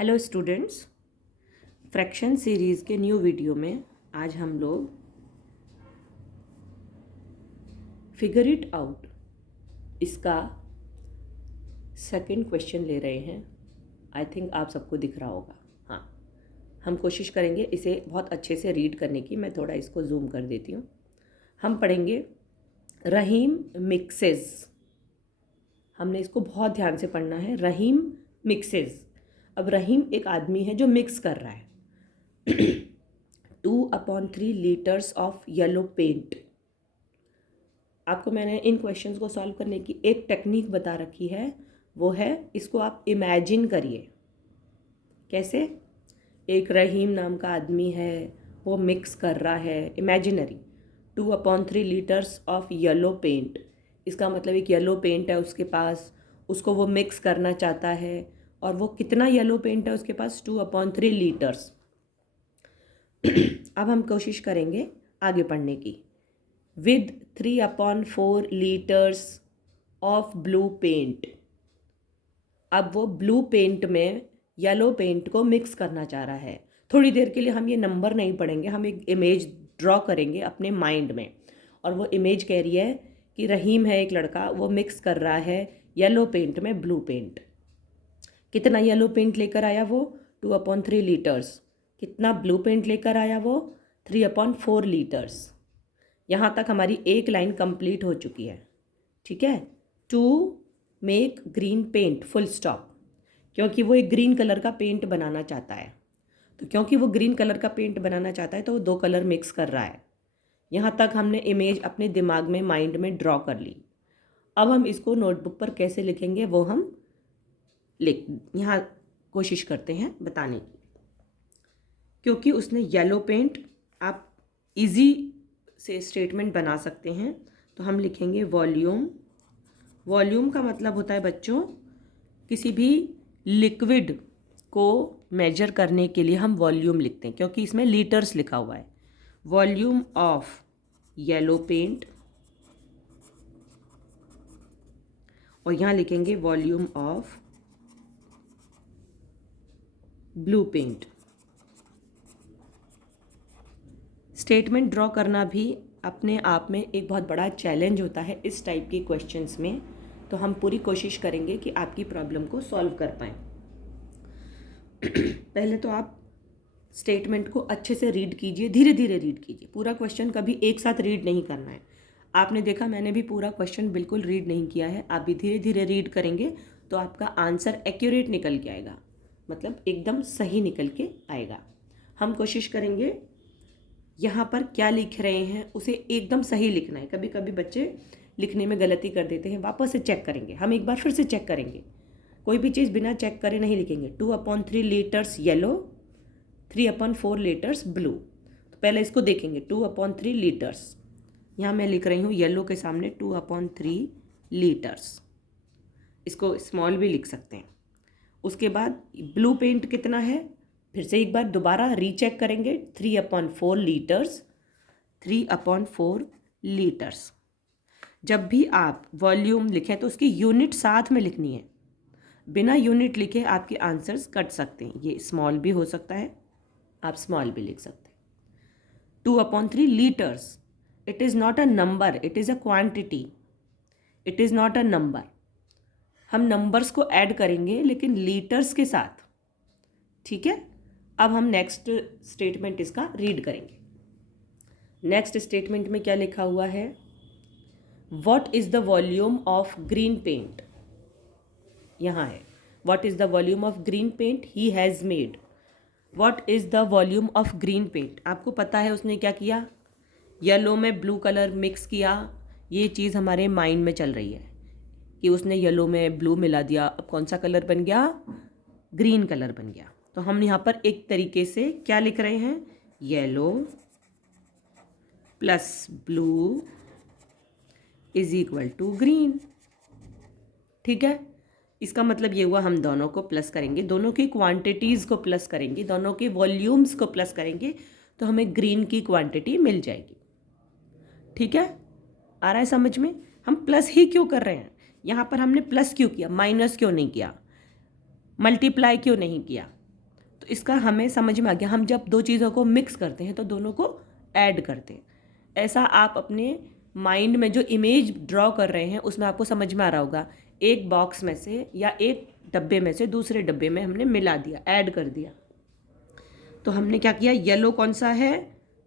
Hello students, fraction series के new video में आज हम लोग फिगर इट आउट इसका सेकंड क्वेश्चन ले रहे हैं। आई थिंक आप सबको दिख रहा होगा। हाँ, हम कोशिश करेंगे इसे बहुत अच्छे से रीड करने की। मैं थोड़ा इसको जूम कर देती हूँ। हम पढ़ेंगे रहीम मिक्सेस। हमने इसको बहुत ध्यान से पढ़ना है। रहीम मिक्सेस। अब रहीम एक आदमी है जो मिक्स कर रहा है 2/3 लीटर्स ऑफ येलो पेंट। आपको मैंने इन क्वेश्चंस को सॉल्व करने की एक टेक्निक बता रखी है, वो है इसको आप इमेजिन करिए। कैसे? एक रहीम नाम का आदमी है, वो मिक्स कर रहा है, imaginary 2/3 litres of yellow paint. इसका मतलब एक येलो पेंट है उसके पास, उसको वो मिक्स करना चाहता है। और वो कितना येलो पेंट है उसके पास? 2/3 लीटर्स। अब हम कोशिश करेंगे आगे पढ़ने की। With 3/4 litres of blue paint. अब वो ब्लू पेंट में येलो पेंट को मिक्स करना चाह रहा है। थोड़ी देर के लिए हम ये नंबर नहीं पढ़ेंगे, हम एक इमेज ड्रॉ करेंगे अपने माइंड में। और वो इमेज कह रही है कि रहीम है एक लड़का, वो मिक्स कर रहा है येलो पेंट में ब्लू पेंट। कितना येलो पेंट लेकर आया वो? 2/3 लीटर्स। कितना ब्लू पेंट लेकर आया वो? 3/4 लीटर्स। यहाँ तक हमारी एक लाइन कंप्लीट हो चुकी है। ठीक है। To make green paint, full stop. क्योंकि वो एक ग्रीन कलर का पेंट बनाना चाहता है, तो क्योंकि वो ग्रीन कलर का पेंट बनाना चाहता है तो वो दो कलर मिक्स कर रहा है। यहाँ तक हमने इमेज अपने दिमाग में, माइंड में ड्रॉ कर ली। अब हम इसको नोटबुक पर कैसे लिखेंगे वो हम यहाँ कोशिश करते हैं बताने की। क्योंकि उसने येलो पेंट, आप इजी से स्टेटमेंट बना सकते हैं, तो हम लिखेंगे वॉल्यूम। वॉल्यूम का मतलब होता है बच्चों, किसी भी लिक्विड को मेजर करने के लिए हम वॉल्यूम लिखते हैं, क्योंकि इसमें लीटर्स लिखा हुआ है। वॉल्यूम ऑफ येलो पेंट, और यहाँ लिखेंगे volume of blue paint. Statement draw करना भी अपने आप में एक बहुत बड़ा चैलेंज होता है इस टाइप के क्वेश्चंस में। तो हम पूरी कोशिश करेंगे कि आपकी प्रॉब्लम को सॉल्व कर पाएँ। पहले तो आप स्टेटमेंट को अच्छे से रीड कीजिए, धीरे धीरे रीड कीजिए। पूरा क्वेश्चन कभी एक साथ रीड नहीं करना है। आपने देखा मैंने भी पूरा क्वेश्चन बिल्कुल रीड नहीं किया है। आप भी धीरे धीरे रीड करेंगे तो आपका आंसर एक्यूरेट निकल के आएगा, मतलब एकदम सही निकल के आएगा। हम कोशिश करेंगे यहाँ पर क्या लिख रहे हैं उसे एकदम सही लिखना है। कभी कभी बच्चे लिखने में गलती कर देते हैं, वापस से चेक करेंगे। हम एक बार फिर से चेक करेंगे। कोई भी चीज़ बिना चेक करे नहीं लिखेंगे। 2/3 लीटर्स येलो, 3/4 लीटर्स ब्लू। तो पहले इसको देखेंगे। 2/3 लीटर्स, यहाँ मैं लिख रही हूँ येलो के सामने 2/3 लीटर्स। इसको स्मॉल भी लिख सकते हैं। उसके बाद ब्लू पेंट कितना है, फिर से एक बार दोबारा रीचेक करेंगे। 3/4 लीटर्स, 3/4 लीटर्स। जब भी आप वॉल्यूम लिखें तो उसकी यूनिट साथ में लिखनी है। बिना यूनिट लिखे आपके आंसर्स कट सकते हैं। ये स्मॉल भी हो सकता है, आप स्मॉल भी लिख सकते हैं। 2/3 litres, it is not a number, it is a quantity. It is not a number. हम नंबर्स को ऐड करेंगे लेकिन लीटर्स के साथ। ठीक है। अब हम नेक्स्ट स्टेटमेंट इसका रीड करेंगे। नेक्स्ट स्टेटमेंट में क्या लिखा हुआ है? What is the volume of green paint. यहाँ है what is the volume of green paint he has made. What is the volume of green paint. आपको पता है उसने क्या किया? येलो में ब्लू कलर मिक्स किया। ये चीज़ हमारे माइंड में चल रही है कि उसने येलो में ब्लू मिला दिया। अब कौन सा कलर बन गया? ग्रीन कलर बन गया। तो हम यहाँ पर एक तरीके से क्या लिख रहे हैं? Yellow plus blue is equal to green. ठीक है। इसका मतलब ये हुआ हम दोनों को प्लस करेंगे, दोनों की क्वांटिटीज़ को प्लस करेंगे, दोनों के वॉल्यूम्स को प्लस करेंगे तो हमें ग्रीन की क्वांटिटी मिल जाएगी। ठीक है। आ रहा है समझ में? हम प्लस ही क्यों कर रहे हैं? यहाँ पर हमने प्लस क्यों किया, माइनस क्यों नहीं किया, मल्टीप्लाई क्यों नहीं किया? इसका हमें समझ में आ गया, हम जब दो चीज़ों को मिक्स करते हैं तो दोनों को ऐड करते हैं। ऐसा आप अपने माइंड में जो इमेज ड्रॉ कर रहे हैं उसमें आपको समझ में आ रहा होगा, एक बॉक्स में से या एक डब्बे में से दूसरे डब्बे में हमने मिला दिया, ऐड कर दिया। तो हमने क्या किया, येलो कौन सा है,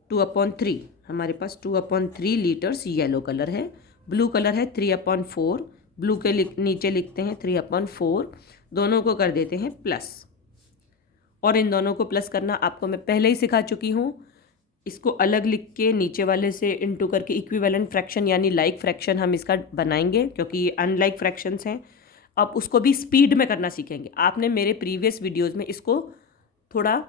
2/3, हमारे पास 2/3 लीटर्स येलो कलर है। ब्लू कलर है 3/4, ब्लू के नीचे लिखते हैं 3/4, दोनों को कर देते हैं प्लस। और इन दोनों को प्लस करना आपको मैं पहले ही सिखा चुकी हूँ। इसको अलग लिख के नीचे वाले से इनटू करके इक्विवेलेंट फ्रैक्शन यानी लाइक फ्रैक्शन हम इसका बनाएंगे, क्योंकि ये अनलाइक फ्रैक्शंस हैं। अब उसको भी स्पीड में करना सीखेंगे। आपने मेरे प्रीवियस वीडियोज़ में इसको थोड़ा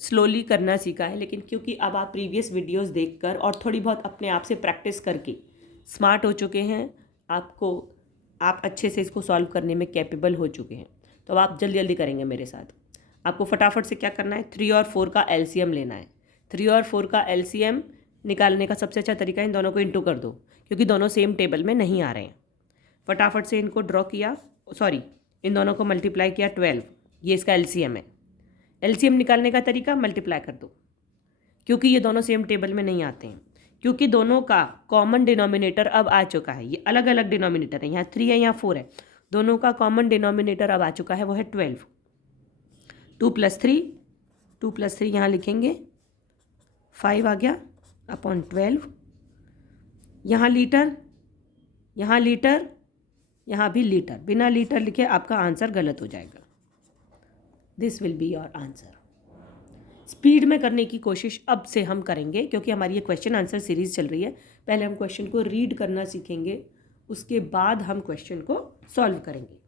स्लोली करना सीखा है, लेकिन क्योंकि अब आप प्रीवियस वीडियोस देखकर और थोड़ी बहुत अपने आप से प्रैक्टिस करके स्मार्ट हो चुके हैं, आप अच्छे से इसको सॉल्व करने में कैपेबल हो चुके हैं, तो अब आप जल्दी जल्दी करेंगे मेरे साथ। आपको फटाफट से क्या करना है, 3 और 4 का एलसीएम लेना है। 3 और 4 का एलसीएम निकालने का सबसे अच्छा तरीका है इन दोनों को इंटू कर दो, क्योंकि दोनों सेम टेबल में नहीं आ रहे हैं। फटाफट से इनको ड्रॉ किया, इन दोनों को मल्टीप्लाई किया 12, ये इसका एलसीएम है। एलसीएम निकालने का तरीका मल्टीप्लाई कर दो, क्योंकि ये दोनों सेम टेबल में नहीं आते हैं, क्योंकि दोनों का कॉमन डिनोमिनेटर अब आ चुका है। ये अलग अलग डिनोमिनेटर है, यहाँ 3 है यहाँ 4 है, दोनों का कॉमन डिनोमिनेटर अब आ चुका है, वो है 12। 2 + 3 यहाँ लिखेंगे, 5 आ गया अपॉन 12। यहाँ लीटर, यहाँ भी लीटर, बिना लीटर लिखे आपका आंसर गलत हो जाएगा। This will be your answer. Speed में करने की कोशिश अब से हम करेंगे, क्योंकि हमारी ये क्वेश्चन आंसर सीरीज चल रही है। पहले हम क्वेश्चन को रीड करना सीखेंगे, उसके बाद हम क्वेश्चन को सॉल्व करेंगे।